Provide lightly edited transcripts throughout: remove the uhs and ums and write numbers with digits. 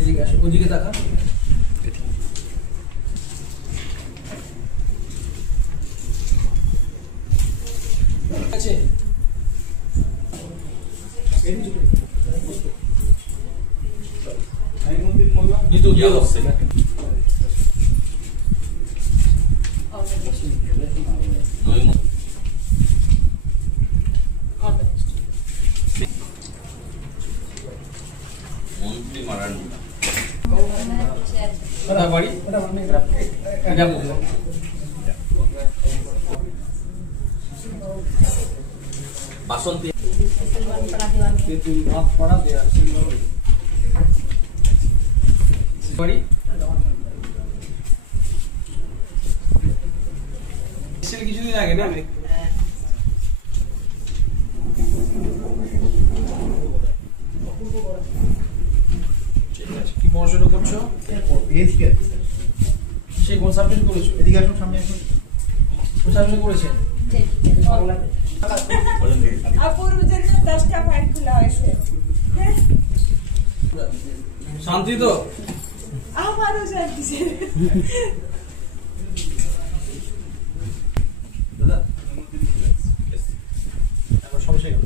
এদিকে আসো, ওদিকে তাকা। আছে itu dia loh. Ada bari, ada mana yang berapa? Ada buku. Basanti. Itu apa dia? Bari. Sel কিছুদিন আগে না? কি পড়াশোনা করছো? এদিকে সেই কোন সাবজেক্ট করেছো? এদিকে আসো, সামনে আসো। কোন সাবজেক্ট করেছেন? বাংলা। অপূর্ব জন্য 10টা ফাইল খোলা হয়েছে। শান্তি তো? আমারও শান্তি ছিল। দাদা এখন সমস্যা কি?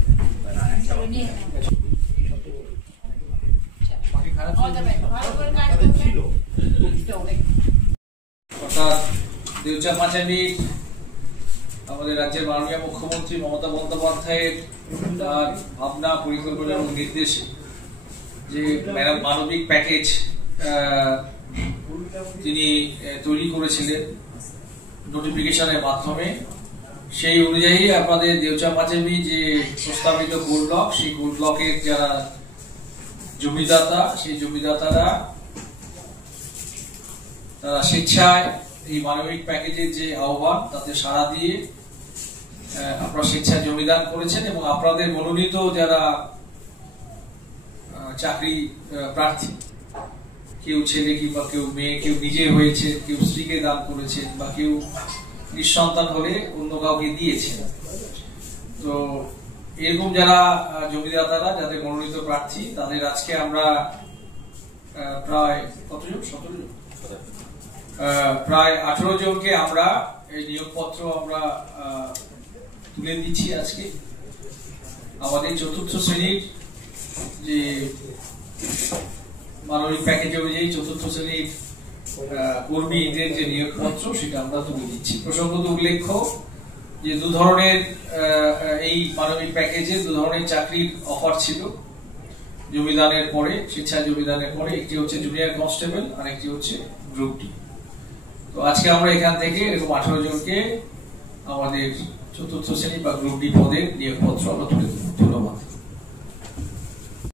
অর্থাৎ দেউচা পাঁচালীর আমাদের রাজ্যের মাননীয় মুখ্যমন্ত্রী মমতা বন্দ্যোপাধ্যায়ের ভাবনা, পরিকল্পনা এবং নির্দেশে যে মানবিক প্যাকেজ তিনি তৈরি করেছিলেন নোটিফিকেশনের মাধ্যমে, সেই অনুযায়ী আমাদের দেউচা পাঁচালী যে প্রস্তাবিত গোল্ড ব্লক, সেই গোল্ড ব্লকের যারা জমিদাতা, সেই জমিদাতারা তারা স্বেচ্ছায় এই মানবিক প্যাকেজের যে আহ্বান তাতে সাড়া দিয়ে আপনারা স্বেচ্ছায় জমিদান করেছেন এবং আপনাদের মনোনীত যারা চাকরি প্রার্থী, কেউ ছেলে কিংবা কেউ মেয়ে, কেউ নিজে হয়েছে, কেউ স্ত্রীকে দান করেছেন বা কেউ নিঃসন্তান হলে অন্য কাউকে দিয়েছেন। তো এরকম যারা জমিদাতারা, যাদের মনোনীত প্রার্থী, তাদের আজকে আমরা প্রায় কতজন, 17 জন, প্রায় 18 জনকে আমরা এই নিয়োগপত্র আমরা তুলে দিচ্ছি আজকে। আমাদের চতুর্থ শ্রেণীর যে মানবিক প্যাকেজ অনুযায়ী চতুর্থ শ্রেণীর কর্মীদের যে নিয়োগপত্র সেটা আমরা তুলে দিচ্ছি। প্রসঙ্গত উল্লেখ্য যে দু ধরনের এই মানবিক প্যাকেজে দু ধরনের চাকরির অফার ছিল জমিদানের পরে, স্বেচ্ছায় জমিদানের পরে। একটি হচ্ছে জুনিয়র কনস্টেবল আর একটি হচ্ছে গ্রুপ ডি। তো আজকে আমরা এখান থেকে এরকম 18 জনকে আমাদের চতুর্থ শ্রেণী বা গ্রুপ ডি পদের নিয়োগপত্র আমরা তুলে দেব।